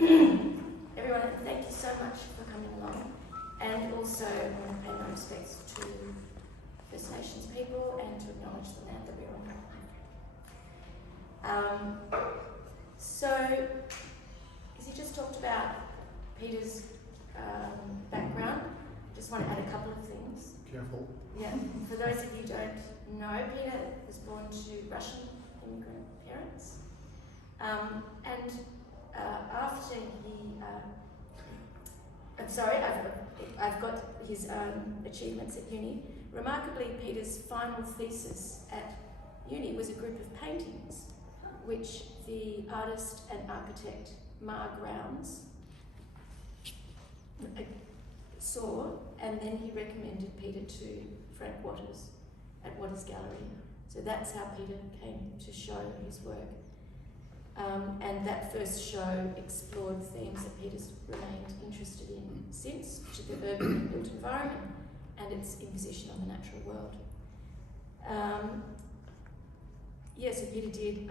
Everyone, thank you so much for coming along, and also I want to pay my respects to First Nations people and to acknowledge the land that we're on. So, as you just talked about Peter's background, I just want to add a couple of things. Careful. Yeah, for those of you who don't know, Peter was born to Russian immigrant parents, and after he, I'm sorry, I've got his achievements at uni. Remarkably, Peter's final thesis at uni was a group of paintings, which the artist and architect Marg Rounds saw, and then he recommended Peter to Frank Waters at Waters Gallery. So that's how Peter came to show his work. And that first show explored themes that Peter's remained interested in since, which is the urban and built environment and its imposition on the natural world. So Peter did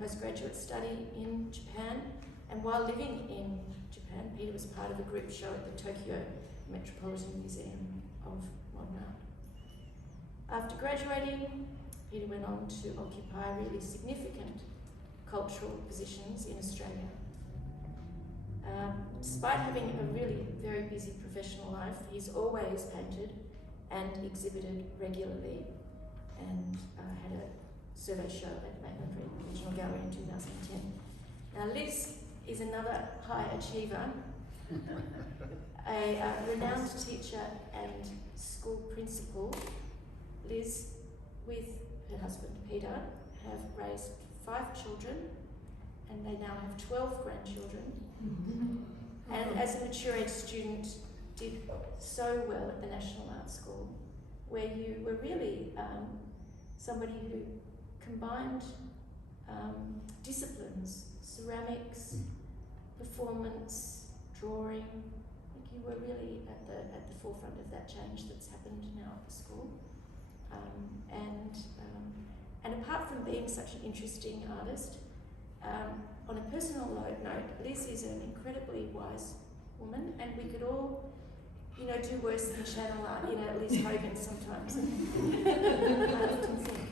postgraduate study in Japan, and while living in Japan, Peter was part of a group show at the Tokyo Metropolitan Museum of Modern Art. After graduating, Peter went on to occupy really significant cultural positions in Australia. Despite having a really very busy professional life, he's always painted and exhibited regularly, and had a survey show at the Maitland Regional Gallery in 2010. Now Liz is another high achiever, a renowned teacher and school principal. Liz, with her husband Peter, have raised 5 children, and they now have 12 grandchildren. And as a mature age student, did so well at the National Art School, where you were really somebody who combined disciplines, ceramics, performance, drawing. Like you were really at the forefront of that change that's happened now at the school. And apart from being such an interesting artist, on a personal note, Liz is an incredibly wise woman, and we could all, do worse than channel Liz Hogan sometimes. I often think.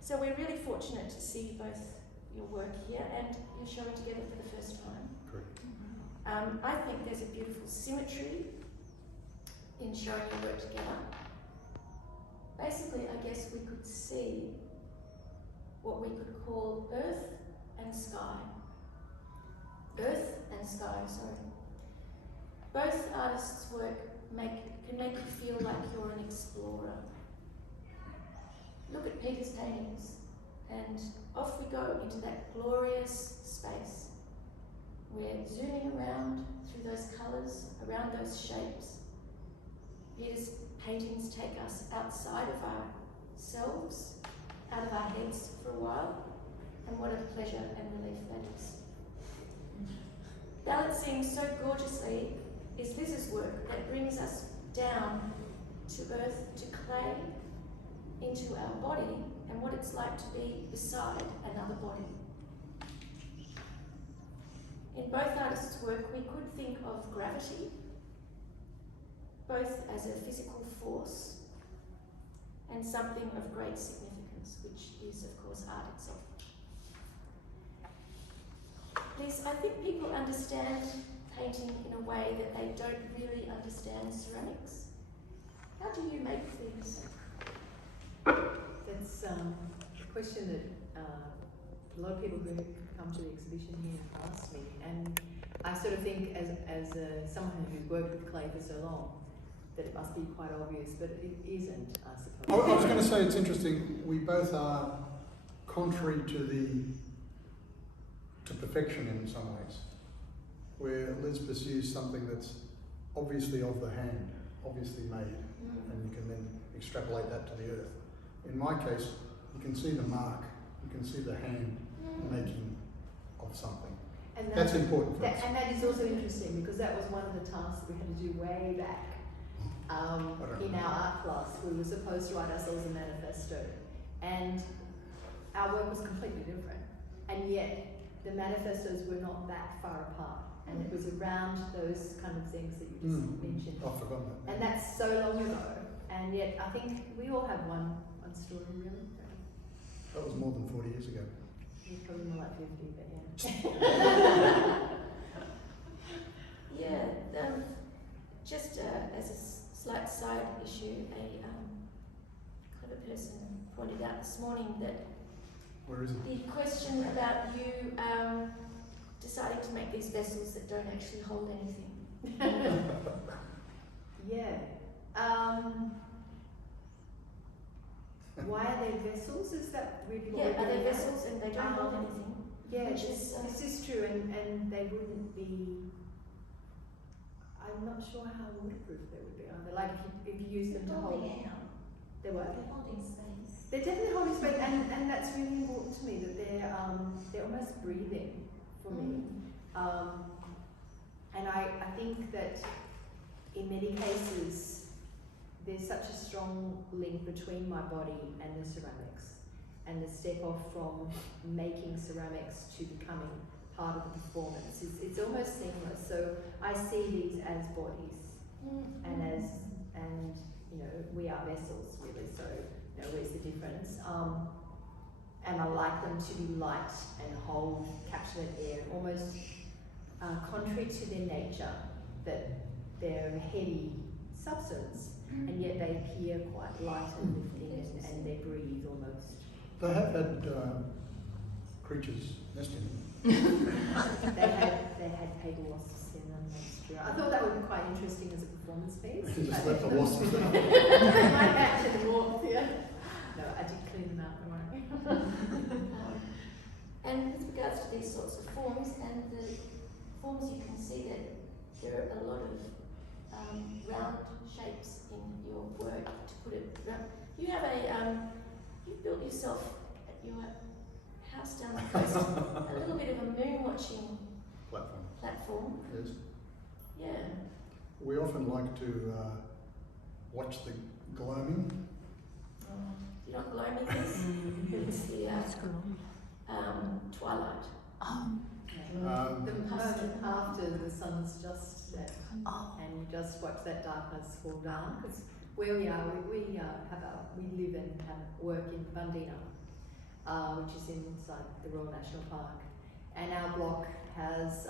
So we're really fortunate to see both your work here and you're showing together for the first time. Correct. I think there's a beautiful symmetry in showing your work together. Basically, I guess we could see what we could call earth and sky. Both artists' work can make you feel like you're an explorer. Look at Peter's paintings, and off we go into that glorious space. We're zooming around through those colours, around those shapes. Peter's paintings take us outside of ourselves, out of our heads for a while, and what a pleasure and relief that is. Balancing so gorgeously is Liz's work that brings us down to earth, to clay, into our body, and what it's like to be beside another body. In both artists' work, we could think of gravity, both as a physical force and something of great significance, which is, of course, art itself. Liz, I think people understand painting in a way that they don't really understand ceramics. How do you make things? That's a question that a lot of people who have come to the exhibition here have asked me, and I sort of think as someone who's worked with clay for so long, that it must be quite obvious, but it isn't, I suppose. I was going to say it's interesting. We both are contrary to perfection in some ways, where Liz pursues something that's obviously of the hand, obviously made, and you can then extrapolate that to the earth. In my case, you can see the mark, you can see the hand making of something. And that's important for us. And that is also interesting, because that was one of the tasks we had to do way back in our art class. We were supposed to write ourselves a manifesto, and our work was completely different. And yet, the manifestos were not that far apart, and it was around those kind of things that you just mentioned. I've forgotten that. And that's so long ago, and yet I think we all have one story, really. That was more than 40 years ago. It's probably more like 50, but yeah. Yeah, just as a slight side issue, a clever person pointed out this morning that Where is it? the question about you deciding to make these vessels that don't actually hold anything. Yeah. Why are they vessels? Is that really what Yeah, we're are they doing now? vessels and they don't hold anything? Yeah, Which this is true, and they wouldn't be. I'm not sure how waterproof they would be either. Like if you use them to hold. They what? They're holding space. They're definitely holding space, and that's really important to me that they're almost breathing for me. And I think that in many cases there's such a strong link between my body and the ceramics, and the step off from making ceramics to becoming part of the performance. It's almost seamless. So I see these as bodies, and we are vessels really. So where's the difference? And I like them to be light and hold, capture that air, almost contrary to their nature, that they're a heavy substance, and yet they appear quite light and lifting, and they breathe almost. They have had creatures nesting. They had paper wasps in them. That's true. I thought that would be quite interesting as a performance piece. Just let the wasps down. My match and warmth, yeah. No, I did clean them out, don't worry. And with regards to these sorts of forms, and the forms, you can see that there are a lot of round shapes in your work. To put it round, you have you built yourself at your house down the coast a little bit of a moon watching platform. Yes. Yeah. We often like to watch the gloaming. You don't glow me this? It's the twilight. The moment after the sun's just set, and you just watch that darkness fall down. Because where we are, we live and have work in Bundina, which is inside the Royal National Park, and our block has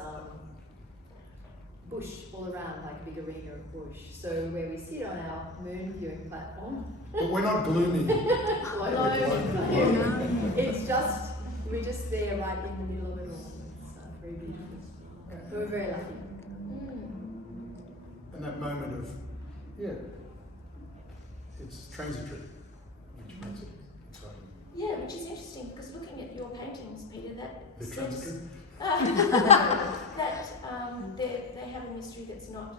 bush all around, like a big arena of bush. So where we sit on our moon viewing platform, But we're not gloomy. it's just, we're just there right in the middle of it all. It's very beautiful. We're very lucky. And that moment of, it's transitory, which makes it exciting. Yeah, which is interesting because looking at your paintings, Peter, that They're seems transitory? that they have a mystery that's not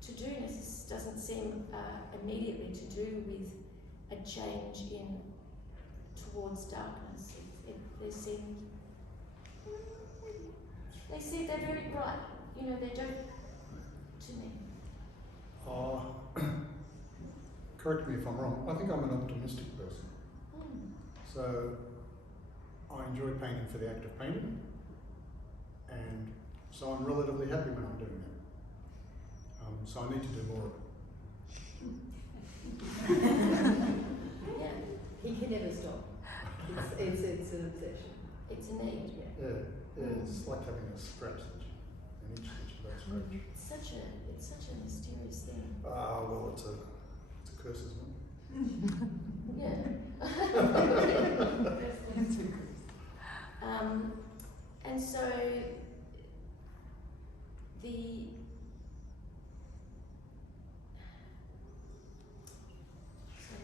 to-do-ness, doesn't seem immediately to do with a change in towards darkness. They seem they're very bright. They don't to me. Correct me if I'm wrong. I think I'm an optimistic person. So I enjoy painting for the act of painting, and so I'm relatively happy when I'm doing that. So I need to do more of it. Yeah, He can never stop. It's an obsession. it's a need. Yeah, it's like having a scratch stitch, and each stitch of that scratch. It's such a mysterious thing. Well, it's a curse, isn't it? Yeah. And so I'm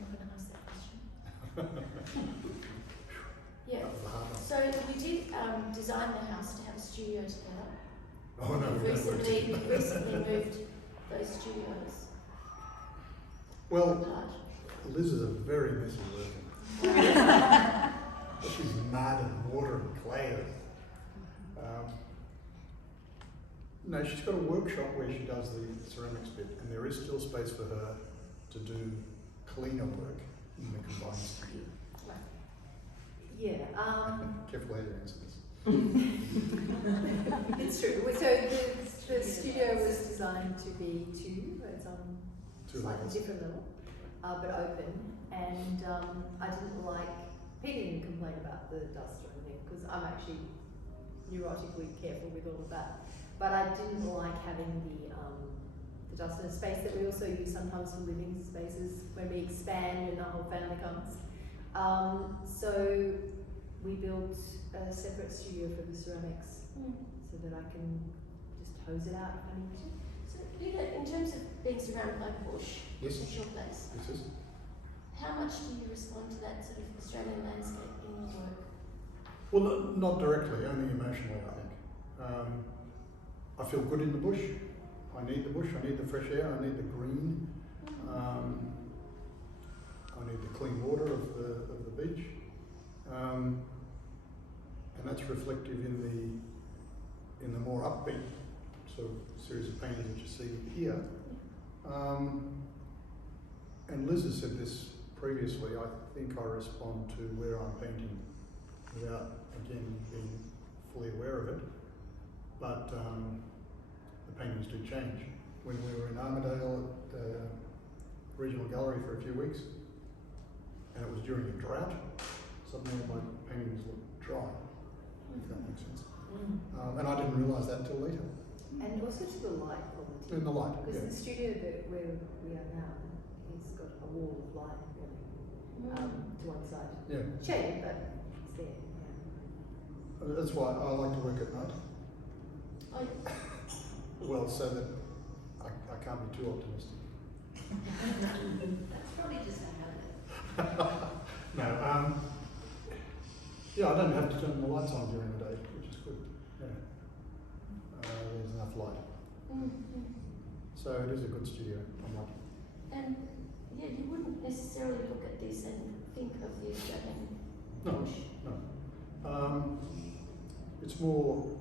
not going to ask that question. Yeah. That was a hard one. So we did design the house to have a studio together. Oh no, we We've don't work together. recently moved those studios Well, apart. Liz is a very messy worker. She's mud and water and clay. No, she's got a workshop where she does the ceramics bit, and there is still space for her to do cleaner work in the combined studio. Yeah. Careful how you answer this. It's true. So the studio was designed to be it's on Two slightly levels. different level, but open. And I didn't like, Peter didn't complain about the dust or anything, because I'm actually neurotically careful with all of that. But I didn't like having the dust in a space that we also use sometimes for living spaces when we expand and the whole family comes. So we built a separate studio for the ceramics so that I can just hose it out if I need to. So, Peter, in terms of being surrounded by bush, Yes. at your place, This is. how much do you respond to that sort of Australian landscape in your work? Well, not directly, only emotionally, I think. I feel good in the bush. I need the bush, I need the fresh air, I need the green. I need the clean water of the beach. And that's reflective in the more upbeat sort of series of paintings that you see here. And Liz has said this previously, I think I respond to where I'm painting without, again, being fully aware of it. But the paintings do change. When we were in Armidale at the Regional Gallery for a few weeks, and it was during a drought, suddenly my paintings looked dry, if that makes sense. And I didn't realise that till later. And also to the light quality. In the light, Because yeah. the studio where we are now, it's got a wall of light really, to one side. Yeah. Shaded, but it's there. Yeah. That's why I like to work at night. Oh, Well, so that I can't be too optimistic. that's probably just a habit. No, yeah, I don't have to turn the lights on during the day, which is good. Yeah. There's enough light. So it is a good studio, I'm lucky. And yeah, you wouldn't necessarily look at this and think of the Australian No, bush. no. It's more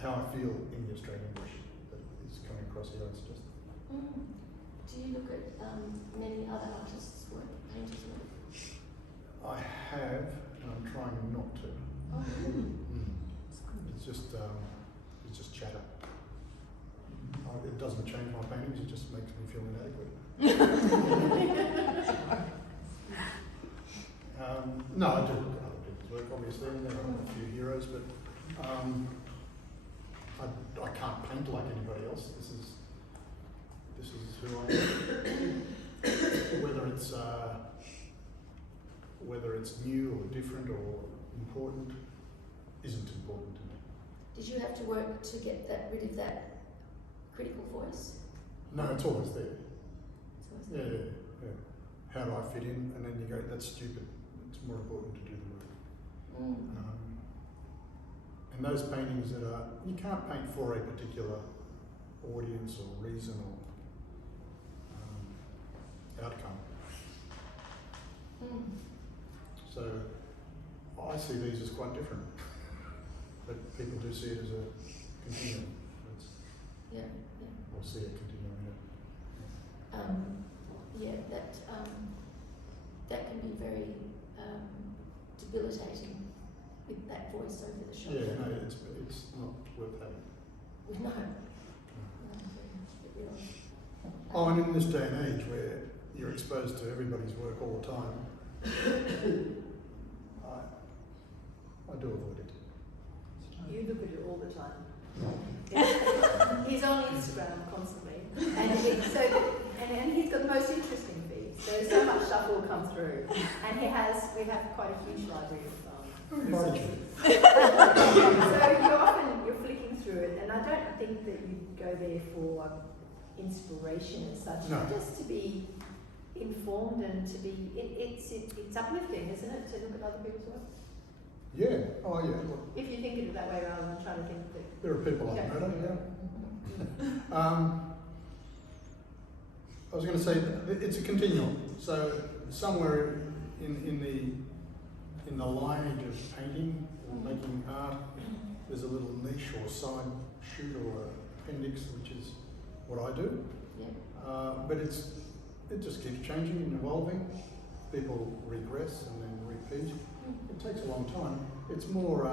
how I feel in the Australian bush that is coming across here. It's just. Do you look at many other artists' work, painters' work? I have, and I'm trying not to. Oh, It's just chatter. It doesn't change my paintings. It just makes me feel inadequate. No, I do look at other people's work, obviously, and there are a few heroes, but I can't paint like anybody else. This is who I am. Whether it's new or different or important isn't important to me. Did you have to work to get rid of that critical voice? No, it's always there. It's always Yeah, there. yeah. How do I fit in? And then you go, that's stupid. It's more important to do the work. And those paintings that are, you can't paint for a particular audience or reason or outcome. So I see these as quite different, but people do see it as a continuum. Yeah, Or see it continuing. that can be very debilitating with that voice over the shoulder. Yeah, no, it's not worth having. No. Oh, and in this day and age where you're exposed to everybody's work all the time, I do avoid it. You look at it all the time. He's on Instagram constantly, and he's got the most interesting feed. So much stuff will come through, and we have quite a huge library of So you're flicking through it, and I don't think that you go there for inspiration as such, No. just to be informed and to be. It's uplifting, isn't it, to look at other people's work? Yeah, oh yeah. Look, If you think of it that way rather than trying to think that. there are people like that, yeah. I was going to say that it's a continuum. So somewhere in the lineage of painting or making art, there's a little niche or side shoot or appendix, which is what I do. Yeah. But it just keeps changing and evolving. People regress and then repeat. It takes a long time. It's more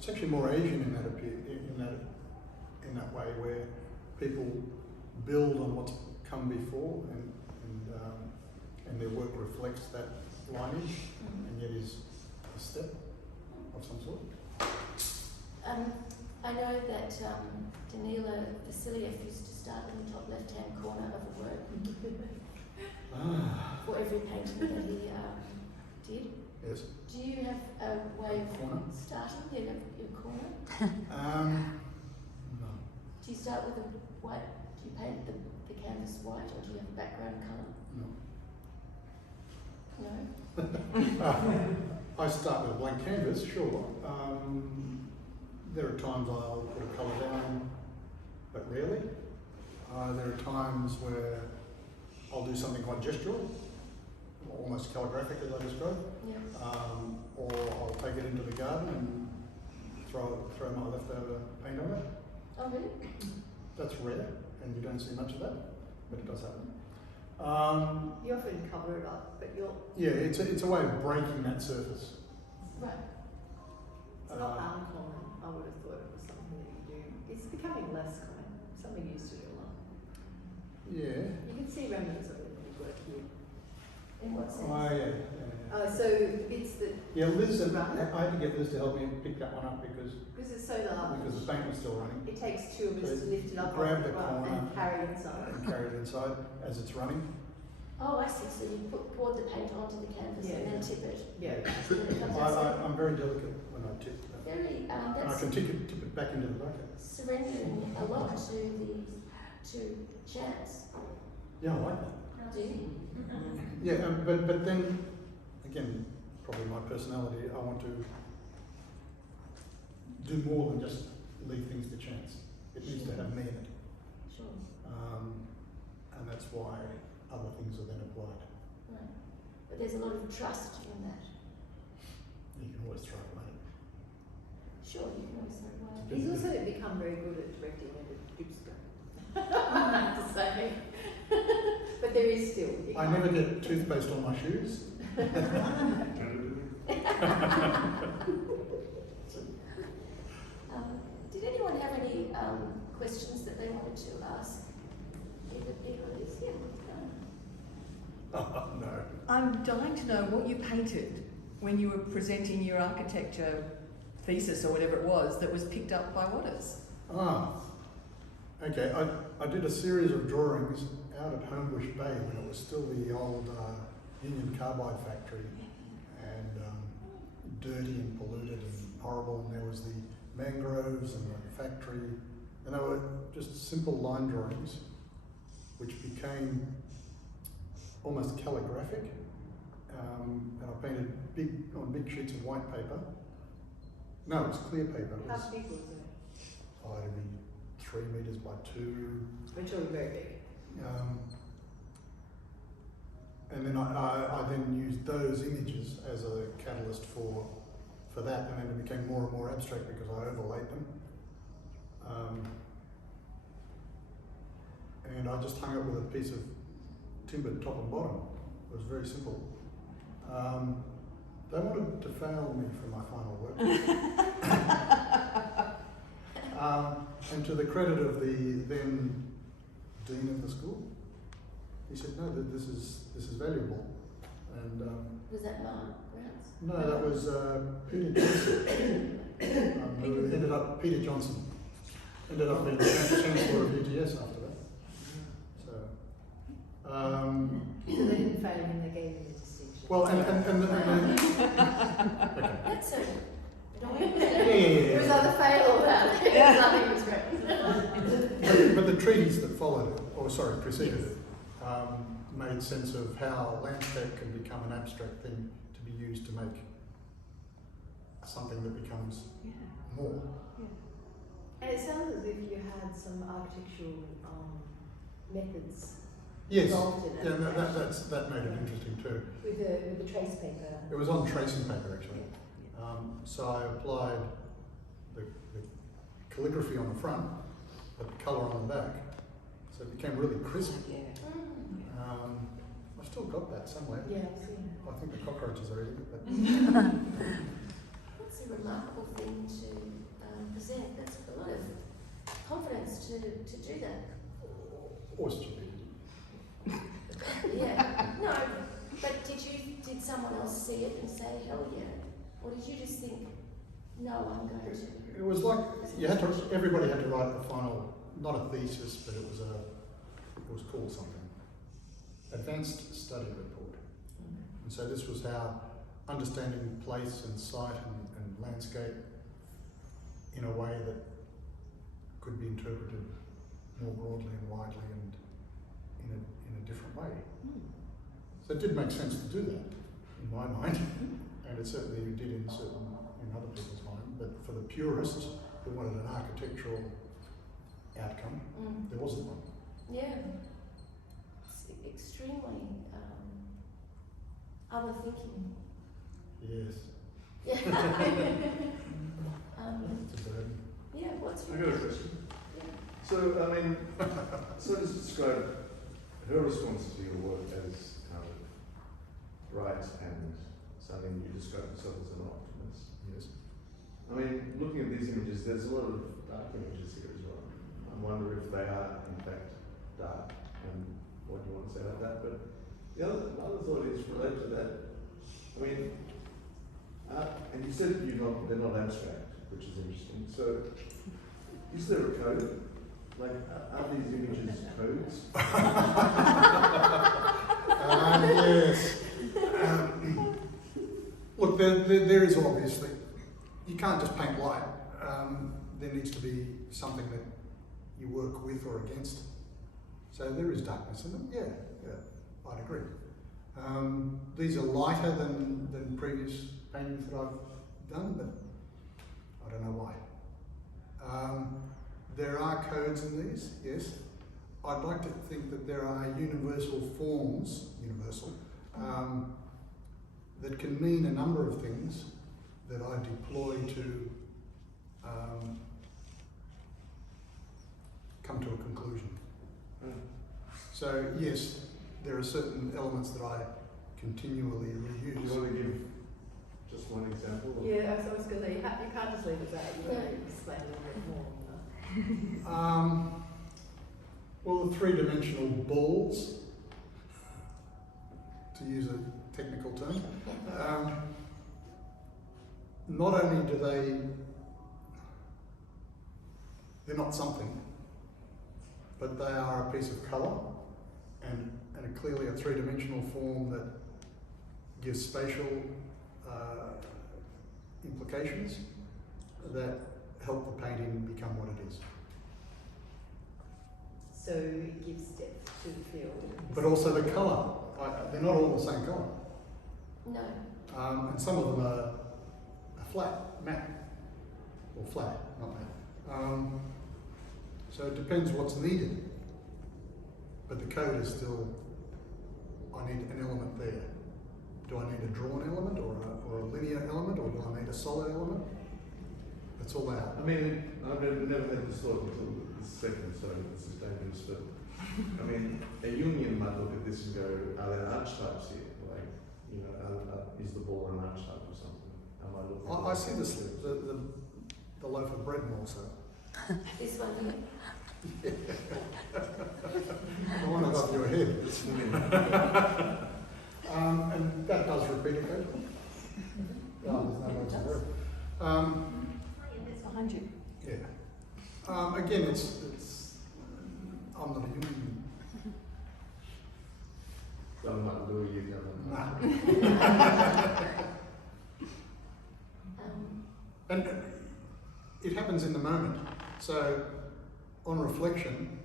it's actually more Asian in that way, where people build on what's come before, and their work reflects that lineage, and yet is a step of some sort. I know that Danila Vasiliev used to start in the top left-hand corner of a work for every painting that he did. Yes. Do you have a way of Corner? starting your corner? No. Do you start with a white? Do you paint the canvas white, or do you have a background colour? No. I start with a blank canvas, sure. There are times I'll put a colour down, but rarely. There are times where I'll do something quite gestural, almost calligraphic as I described. Yeah. Or I'll take it into the garden and throw my leftover paint on it. Oh, really? That's rare, and you don't see much of that, but it does happen. You often cover it up, but you're... Yeah, it's a way of breaking that surface. Right. It's not uncommon. I would have thought it was something that you do. It's becoming less common. Something you used to do a lot. Yeah. You can see remnants of it in your work here. In what sense? Oh, yeah. Oh, so bits that... Yeah, Liz, Run. I had to get Liz to help me pick that one up because it's so large. the paint was still running. It takes two of us So to lift it up grab off the corner and carry it inside. and carry it inside as it's running. Oh, I see. So you poured the paint onto the canvas Yeah. and then tip it. Yeah. So then it comes out. I'm very delicate when I tip that. Very. And I That's can tip it back into the bucket. surrendering a lot to chance. Yeah, I like that. Do you? Yeah, but then, again, probably my personality, I want to do more than just leave things to chance. It needs to have me in it. Sure. And that's why other things are then applied. Right. But there's a lot of trust in that. You can always throw it away. Sure, you can always say, well, He's also become very good at directing and at Gibson. I have to say. But there is still. I never get toothpaste on my shoes. Did anyone have any questions that they wanted to ask? Either Liz? Yeah. Oh, no. I'm dying to know what you painted when you were presenting your architecture thesis or whatever it was that was picked up by Waters. Okay. I did a series of drawings out at Homebush Bay when it was still the old Union Carbide factory, and dirty and polluted and horrible, and there was the mangroves and the factory, and they were just simple line drawings which became almost calligraphic, and I painted on big sheets of white paper. No, it was clear paper. It was, How big was it? it'd be 3 meters by 2. Which are very big. And then I then used those images as a catalyst for that, and then it became more and more abstract because I overlaid them. And I just hung it with a piece of timbered top and bottom. It was very simple. They wanted to fail me for my final work. And to the credit of the then dean of the school, he said, no, this is valuable. And Was that Mark Brown's? no, that was Peter Johnson. Peter Johnson ended up being Chancellor of UTS after that. So So they didn't fail him, they gave him a distinction. well, and okay. That's so. It was either fail or that. Nothing was great. But the treaties that followed it, or sorry, preceded it, made sense of how landscape can become an abstract thing to be used to make something that becomes more. And it sounds as if you had some architectural methods Yes, involved in it. yeah, that made it interesting too. With the trace paper. It was on tracing paper actually. So I applied the calligraphy on the front, but the colour on the back. So it became really crisp. I've still got that somewhere. Yeah, I've seen it. I think the cockroaches are eating it. But What's a remarkable thing to present. That's a lot of confidence to do that. Or stupidity. Yeah, no, but did someone else see it and say, hell yeah? Or did you just think, no, I'm going to? It was like everybody had to write a final, not a thesis, but it was called something. Advanced study report. And so this was how understanding place and site and landscape in a way that could be interpreted more broadly and widely and in a different way. So it did make sense to do that in my mind, and it certainly did in other people's mind. But for the purists who wanted an architectural outcome, there wasn't one. Yeah, it's extremely other thinking. Yes. Yeah. It's a burden. Yeah. What's I your got a question. Yeah. So, I mean, Sonia's described her response to your work as kind of right and something you describe yourself as an optimist. Yes. I mean, looking at these images, there's a lot of dark images here as well. I wonder if they are, in fact, dark and what you want to say about that. But the other thought is related to that. I mean, and you said they're not abstract, which is interesting. So, is there a code? Like, are these images codes? Yes. Look, there is obviously, you can't just paint light. There needs to be something that you work with or against. So there is darkness in them. Yeah, I'd agree. These are lighter than previous paintings that I've done, but I don't know why. There are codes in these, yes. I'd like to think that there are universal forms, that can mean a number of things that I deploy to come to a conclusion. So yes, there are certain elements that I continually Do you reuse. want to give just one example? Of Yeah, I was going to say, you can't just leave it there, you've got to explain a little bit more. Well, the three-dimensional balls, to use a technical term, not only do they're not something, but they are a piece of colour and clearly a three-dimensional form that gives spatial implications that help the painting become what it is. So it gives depth to the field. But also the colour, they're not all the same colour. No. And some of them are flat, matte, or flat, not matte. So it depends what's needed. But the code is still, I need an element there. Do I need a drawn element or a linear element, or do I need a solid element? That's all they are. I mean, I've never had this thought until this second, so this is dangerous, but I mean, a Jungian might look at this and go, are there archetypes here? Like, is the ball an archetype or something? Am I looking I see this, the loaf of bread more so. This one here. The one above your head. And that does repeat occasionally. Oh, there's no words for it. It's behind you. Yeah. Again, it's I'm not a human. Some might lure you down. Nah. Um, And it happens in the moment. So on reflection,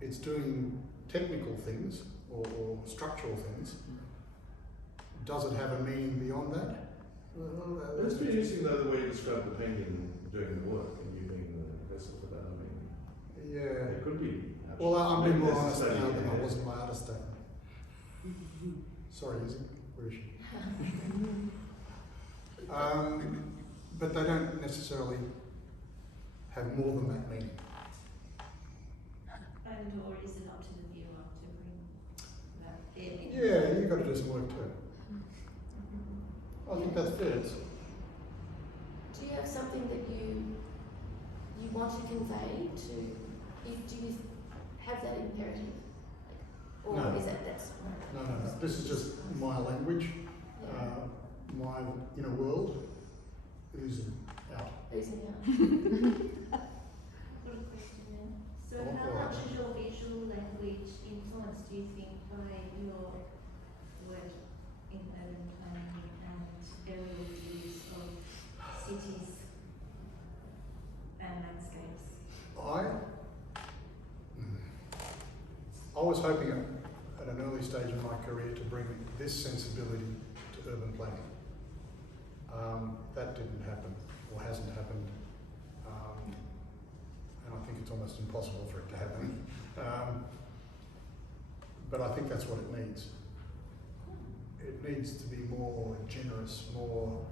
it's doing technical things or structural things. Does it have a meaning beyond that? It's pretty interesting though the way you describe the painting doing the work and you being the vessel for that. I mean, Yeah. it could be. Well, I'm being more Maybe honest there's a now study than I here. was in my other statement. Sorry, Izzy. Where is she? But they don't necessarily have more than that meaning. And or is it up to the viewer to bring that in? Yeah, you've got to do some work too. I think that's fair. Do you have something that you want to convey to? Do you have that imperative, or No. is that's No. This is just my language, my inner world oozing out. oozing out? Got a question then. So Oh, how alright. much is your visual language influenced, do you think, by your work in urban planning and aerial views of cities and landscapes? I was hoping at an early stage in my career to bring this sensibility to urban planning. That didn't happen, or hasn't happened, and I think it's almost impossible for it to happen. But I think that's what it needs. It needs to be more generous, more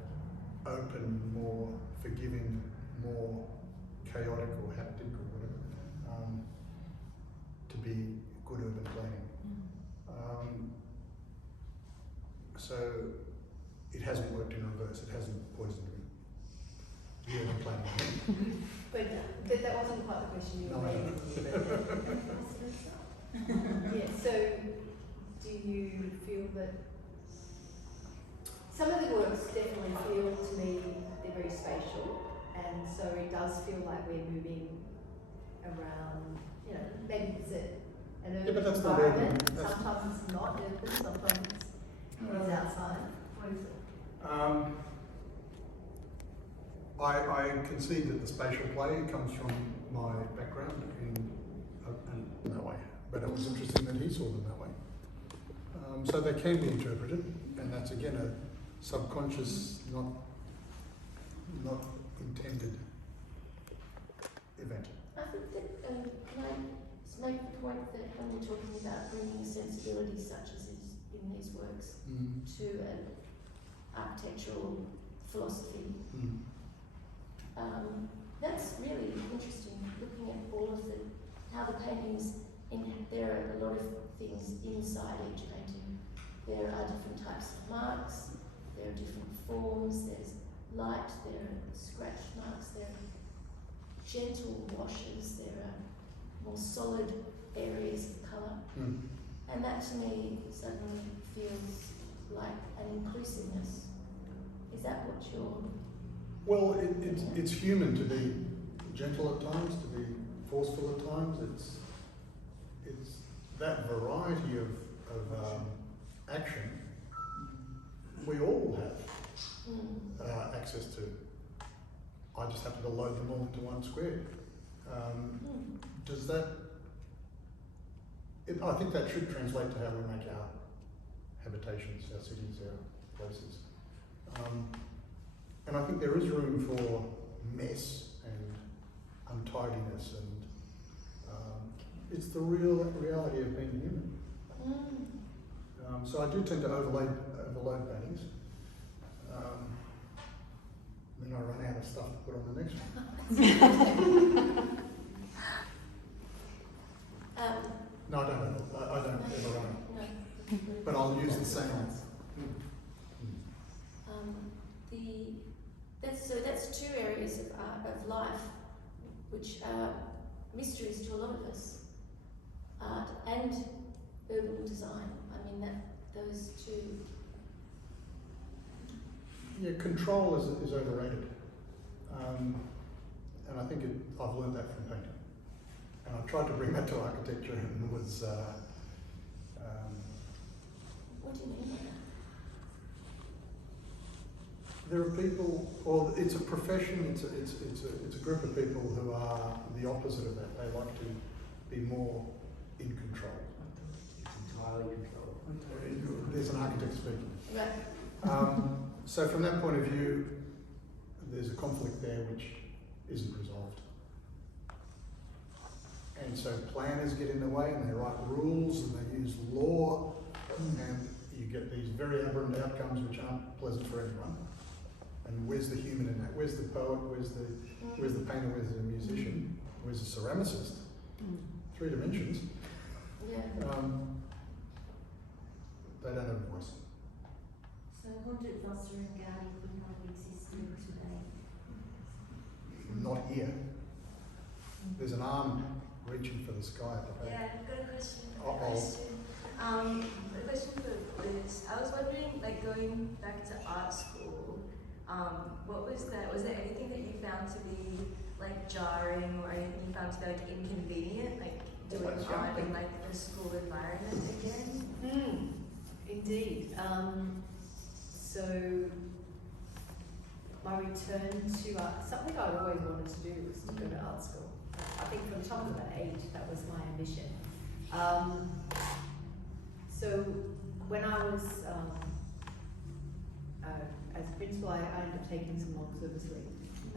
open, more forgiving, more chaotic or haptic or whatever, to be good urban planning. So it hasn't worked in reverse, it hasn't poisoned me. The urban planning. But that wasn't quite the question you No, were I know. asking. Yeah, so do you feel that some of the works definitely feel to me they're very spatial, and so it does feel like we're moving around, you know, maybe it's an Yeah, urban but that's not environment, urban. That's- sometimes it's not urban, sometimes it's outside. What is it? I concede that the spatial play comes from my background in that way, but it was interesting that he saw them that way. So they can be interpreted, and that's again a subconscious, not intended event. I think that can I just make the point that when we're talking about bringing sensibility such as is in these works to an architectural philosophy, that's really interesting. Looking at all of how the paintings, there are a lot of things inside each painting. There are different types of marks. There are different forms. There's light. There are scratch marks. There are gentle washes. There are more solid areas of colour. And that to me suddenly feels like an inclusiveness. Is that what you're... Well, it's human to be gentle at times, to be forceful at times. It's that variety of action we all have access to. I just happen to load them all into one square. Does that? I think that should translate to how we make our habitations, our cities, our places. And I think there is room for mess and untidiness, and it's the real reality of being human. So I do tend to overload paintings. Then I run out of stuff to put on the next one. No, I don't. I don't ever run out. No. But I'll use the same. That's two areas of life which are mysteries to a lot of us. Art and urban design. I mean those two. Yeah, control is overrated, and I think I've learned that from painting. And I've tried to bring that to architecture, and was. What do you mean by that? There are people, or it's a profession. It's a group of people who are the opposite of that. They like to be more in control. It's entirely controlled. There's an architect speaking. Right. So from that point of view, there's a conflict there which isn't resolved. And so planners get in the way, and they write rules, and they use law, and you get these very aberrant outcomes which aren't pleasant for anyone. And where's the human in that? Where's the poet? Where's the painter? Where's the musician? Where's the ceramicist? 3 dimensions. Yeah. They don't have a voice. So haunted Wasser and Gardy could not have existed today not here. There's an arm reaching for the sky at the back. Yeah, I've got a question. Uh-oh. A question for Liz. I was wondering, like, going back to art school, what was that? Was there anything that you found to be like jarring, or anything you found to be like inconvenient, like doing art in like the school environment again? Indeed. So my return to art, something I'd always wanted to do was to go to art school. I think from the time of about 8, that was my ambition. So when I was as principal, I ended up taking some long service leave.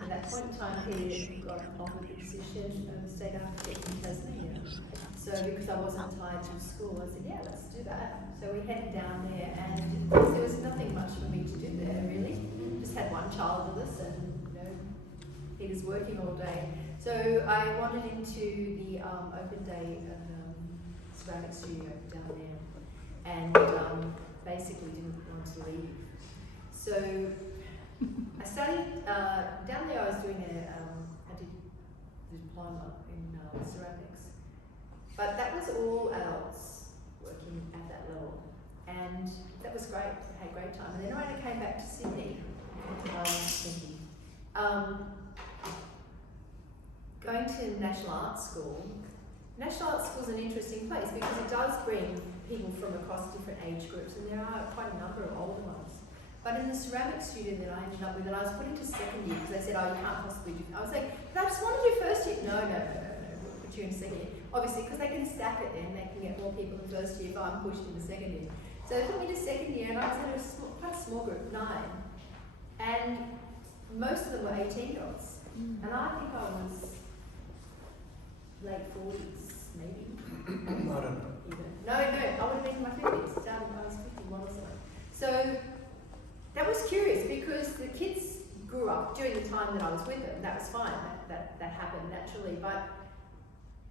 At that point in time, he got offered the position of state architect in Tasmania. So because I wasn't tied to school, I said, yeah, let's do that. So we headed down there, and there was nothing much for me to do there, really. Just had one child with us, and he was working all day. So I wandered into the open day ceramic studio down there, and basically didn't want to leave. So I studied down there. I was doing I did the diploma in ceramics, but that was all adults working at that level, and that was great. I had a great time. And then when I came back to Sydney, going to National Art School. National Art School is an interesting place because it does bring people from across different age groups, and there are quite a number of older ones. But in the ceramic studio that I ended up with, and I was put into second year because they said, oh, you can't possibly do. I was like, but I just want to do first year. No, we'll put you in second year. Obviously, because they can stack it then, they can get more people in first year if I'm pushed into second year. So they put me to second year, and I was in a quite small group, 9. And most of them were 18-year-olds. And I think I was late 40s, maybe. I don't know. No, I would have been in my 50s. I was 51 or something. So that was curious because the kids grew up during the time that I was with them. That was fine. That happened naturally. But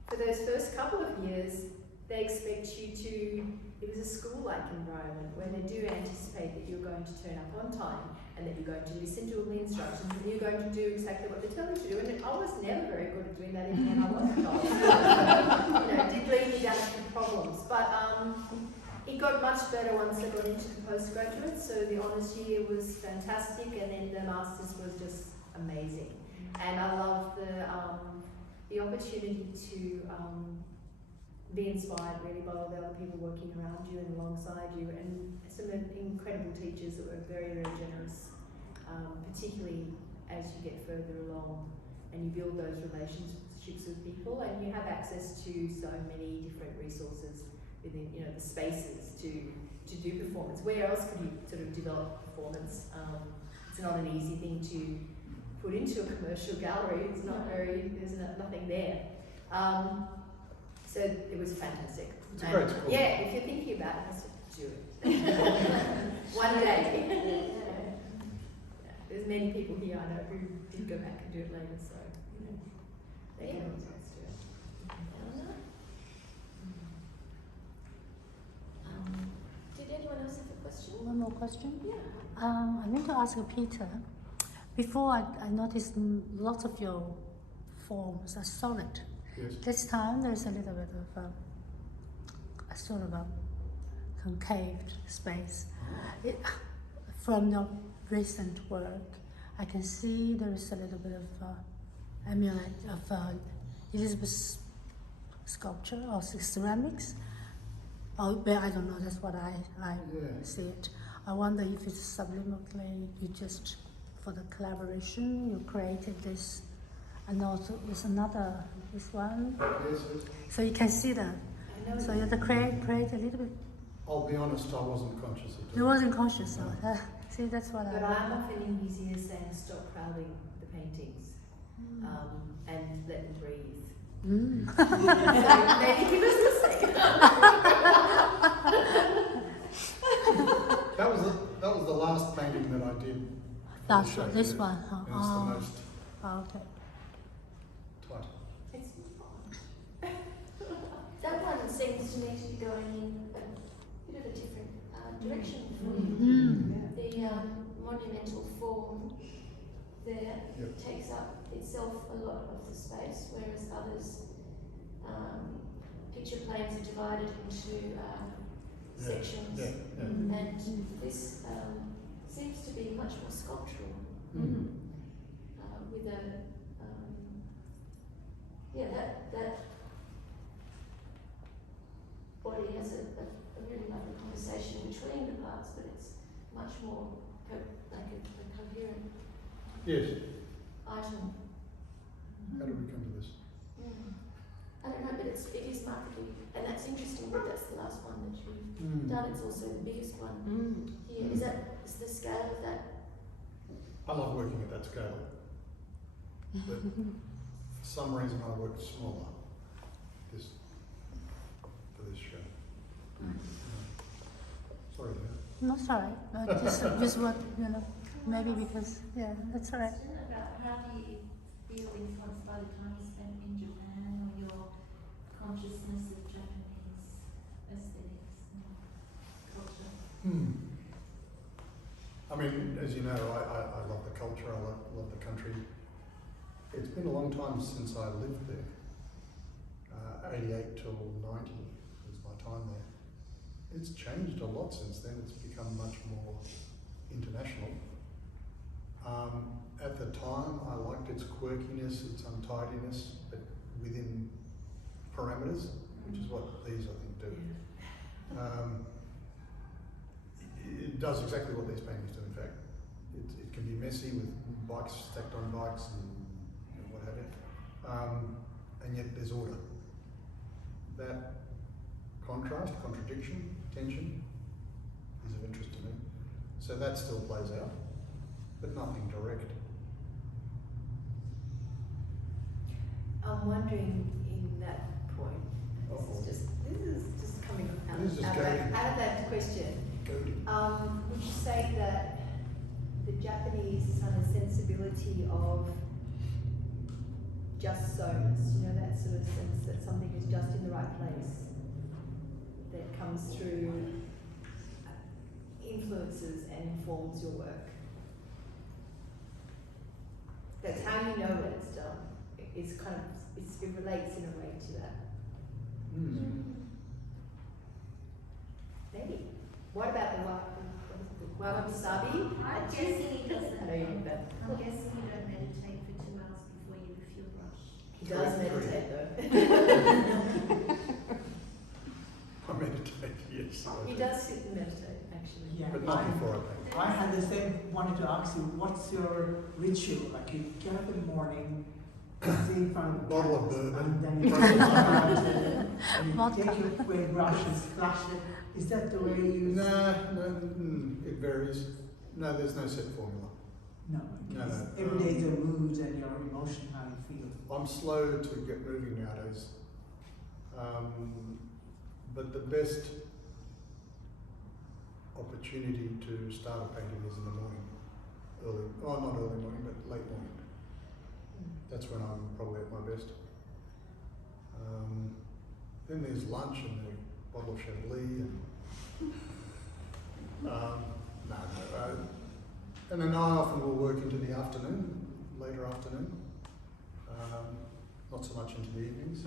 for those first couple of years, they expect you to, it was a school-like environment where they do anticipate that you're going to turn up on time and that you're going to listen to all the instructions and you're going to do exactly what they tell you to do. And I was never very good at doing that even when I wasn't told. It did lead me down some problems. But it got much better once I got into the postgraduate. So the honours year was fantastic, and then the masters was just amazing. And I loved the opportunity to be inspired really by all the other people working around you and alongside you, and some incredible teachers that were very, very generous, particularly as you get further along and you build those relationships with people, and you have access to so many different resources within the spaces to do performance. Where else could you sort of develop performance? It's not an easy thing to put into a commercial gallery. It's not there's nothing there. So it was fantastic. It's a great school. Yeah, if you're thinking about it, just do it. One day. There's many people here I know who did go back and do it later, so they can always do it. Did anyone else have a question? One more question? Yeah. I want to ask Peter. Before I noticed lots of your forms are solid. Yes. This time there's a little bit of a sort of a concaved space. From your recent work, I can see there is a little bit of emulate of Elizabeth's sculpture or ceramics. Oh, but I don't know. That's what I see it. I wonder if it's subliminally you just for the collaboration you created this. And also there's another, this one. Yes. So you can see that. So you have to create a little bit. I'll be honest, I wasn't conscious of You it. wasn't conscious of that. See, that's what But I'm often in museums saying stop crowding the paintings and let them breathe. So maybe give us a second. That was the last painting that I did. That's for the show, this yeah. one, huh? And it's the most Okay. tight. It's That one seems to me to be going in a bit of a different direction for you. Mm. The monumental form, there Yep. takes up itself a lot of the space, whereas others, picture planes are divided into sections. Yeah, yeah. And this seems to be much more sculptural, with a that body has a really lovely conversation between the parts, but it's much more like a coherent Yes. item. How did we come to this? I don't know, but it is markedly, and that's interesting that that's the last one that you've done. It's also the biggest one here. Is the scale of that? I love working at that scale, but for some reason I worked smaller for this show. Sorry, Leah. No, sorry. Just what, maybe because, yeah, that's all right. About how do you feel influenced by the time you spent in Japan, or your consciousness of Japanese aesthetics and culture? I mean, as you know, I love the culture, I love the country. It's been a long time since I lived there. 88 till 90 was my time there. It's changed a lot since then. It's become much more international. At the time, I liked its quirkiness, its untidiness, but within parameters, which is what these, I think, do. It does exactly what these paintings do, in fact. It can be messy with bikes stacked on bikes and what have you. And yet there's order. That contrast, contradiction, tension is of interest to me. So that still plays out, but nothing direct. I'm wondering in that point, this is just coming out of that question. Would you say that the Japanese kind of sensibility of just so-ness, that sort of sense that something is just in the right place, that comes through, influences and informs your work? That's how you know when it's done. It relates in a way to that. Maybe. What about the wabi-sabi? I'm guessing he doesn't. No, you don't. I'm guessing you don't meditate for 2 hours before you lift your brush. He does meditate though. I meditate, yes. He does sit and meditate, actually. Yeah, But not before I paint. I had the same, wanted to ask you, what's your ritual? Like you get up in the morning, sit in front of the Bottle of canvas, bourbon. and then you brush it out, and you Vodka. take your wet brush and splash it. Is that the way you? No, it varies. No, there's no set formula. No. No. Every day is a mood and your emotion, how you feel. I'm slow to get moving nowadays. But the best opportunity to start a painting is in the morning. Not early morning, but late morning. That's when I'm probably at my best. Then there's lunch and a bottle of Chablis and then I often will work into the afternoon, later afternoon. Not so much into the evenings.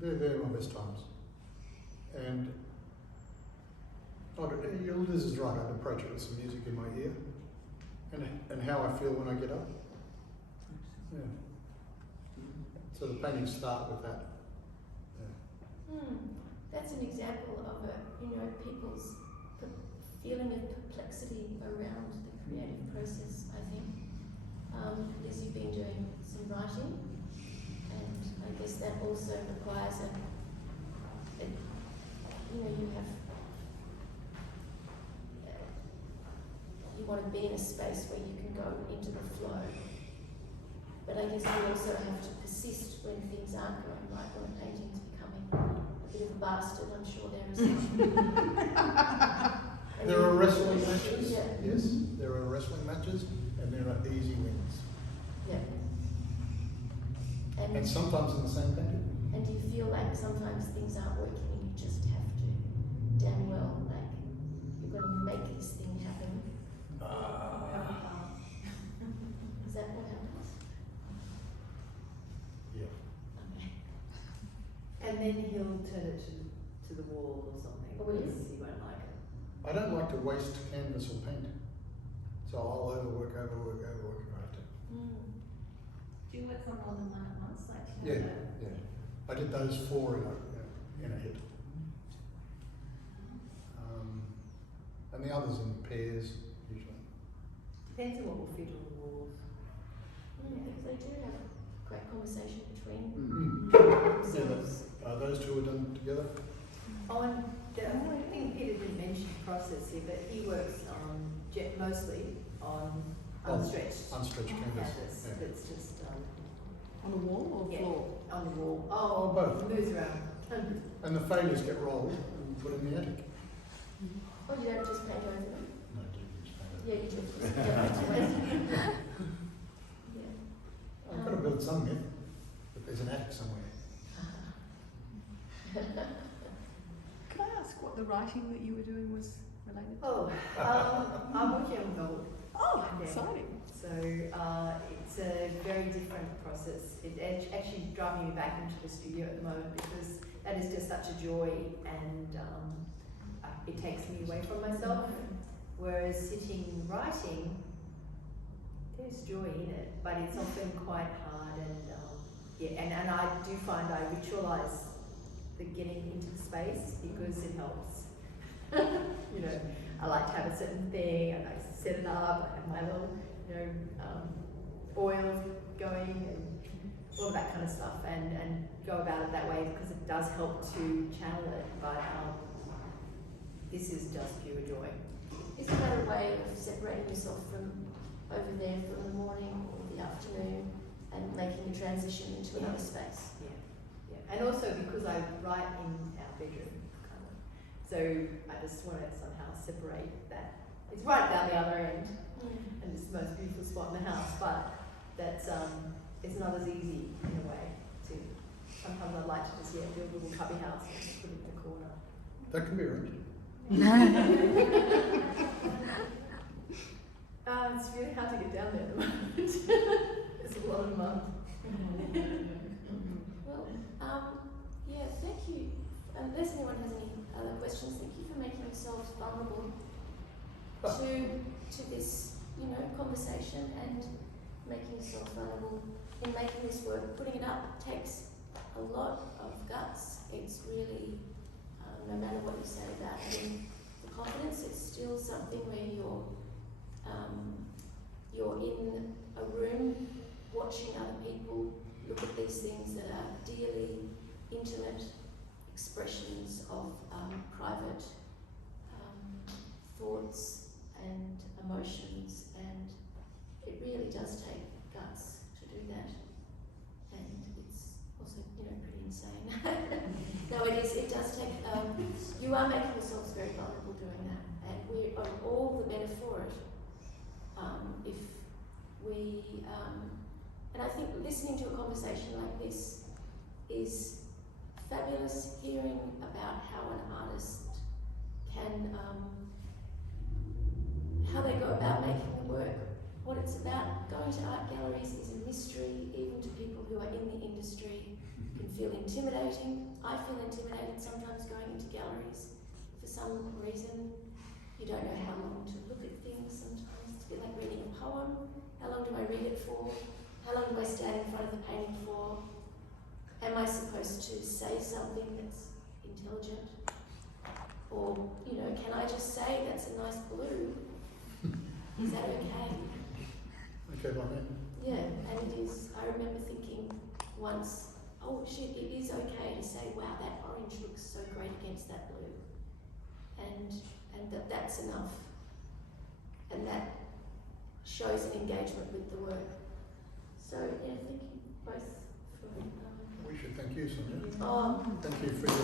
They're my best times. And Liz is right, I'd approach it with some music in my ear and how I feel when I get up. Yeah. So the paintings start with that. Yeah. That's an example of people's feeling of perplexity around the creative process, I think. Liz, you've been doing some writing, and I guess that also requires you want to be in a space where you can go into the flow. But I guess you also have to persist when things aren't going right, when a painting's becoming a bit of a bastard. I'm sure there is. There are wrestling matches, Yeah. yes. There are wrestling matches, and there are easy wins. Yeah. And sometimes in the same painting. And do you feel like sometimes things aren't working and you just have to, damn well, like, you've got to make this thing happen? then he'll turn it to the wall or something. Oh, really? Because he won't like it. I don't like to waste canvas or paint, so I'll overwork if I have to. Do you work on more than one at once? Like Yeah, yeah. I did those 4 in a hit. And the others in pairs, usually. Depends on what will fit on the walls. Because they do have great conversation between Yeah, themselves. those 2 are done together. On the only thing Peter didn't mention process here, but he works on mostly on unstretched Unstretched canvas. Yeah. It's just On the wall or yeah, floor? on the wall. Oh, both. Moves around. And the failures get rolled and put in the attic. Oh, you don't just paint over them? No, I do use paint. Yeah, you do. Yeah. I've got to build some myth, but there's an attic somewhere. Can I ask what the writing that you were doing was related to? Oh, I'm working on a novel. Oh, Yeah. exciting. So it's a very different process. It actually driving me back into the studio at the moment because that is just such a joy, and it takes me away from myself. Whereas sitting writing, there's joy in it, but it's often quite hard, and I do find I ritualize the getting into the space because it helps. You know, I like to have a certain thing, and I set it up, I have my little, oil going and all of that kind of stuff, and go about it that way because it does help to channel it, but this is just pure joy. Isn't that a way of separating yourself from over there from the morning or the afternoon and making a transition into another space? Yeah. And also because I write in our bedroom, kind of. So I just want to somehow separate that. It's right down the other end, and it's the most beautiful spot in the house, but that's it's not as easy in a way to. Sometimes I'd like to just build a little cubby house and just put it in the corner. That can be arranged. It's really hard to get down there at the moment. It's a lot of mud. Well, yeah, thank you. Unless anyone has any other questions, thank you for making yourselves vulnerable to this, conversation, and making yourself vulnerable in making this work. Putting it up takes a lot of guts. It's really, no matter what you say about having the confidence, it's still something where you're in a room watching other people look at these things that are dearly intimate expressions of private thoughts and emotions, and it really does take guts to do that, and it's also pretty insane. No, it does take, you are making yourselves very vulnerable doing that, and we are all the better for it. If we, and I think listening to a conversation like this is fabulous, hearing about how an artist can, how they go about making the work, what it's about. Going to art galleries is a mystery, even to people who are in the industry. It can feel intimidating. I feel intimidated sometimes going into galleries. For some reason, you don't know how long to look at things sometimes. It's a bit like reading a poem. How long do I read it for? How long do I stand in front of the painting for? Am I supposed to say something that's intelligent? Or, can I just say that's a nice blue? Is that okay? Okay, by then. Yeah, and it is. I remember thinking once, oh shit, it is okay to say, wow, that orange looks so great against that blue. And that's enough. And that shows an engagement with the work. So, yeah, thank you both for... We should thank you, Sonia. Oh, Thank you for your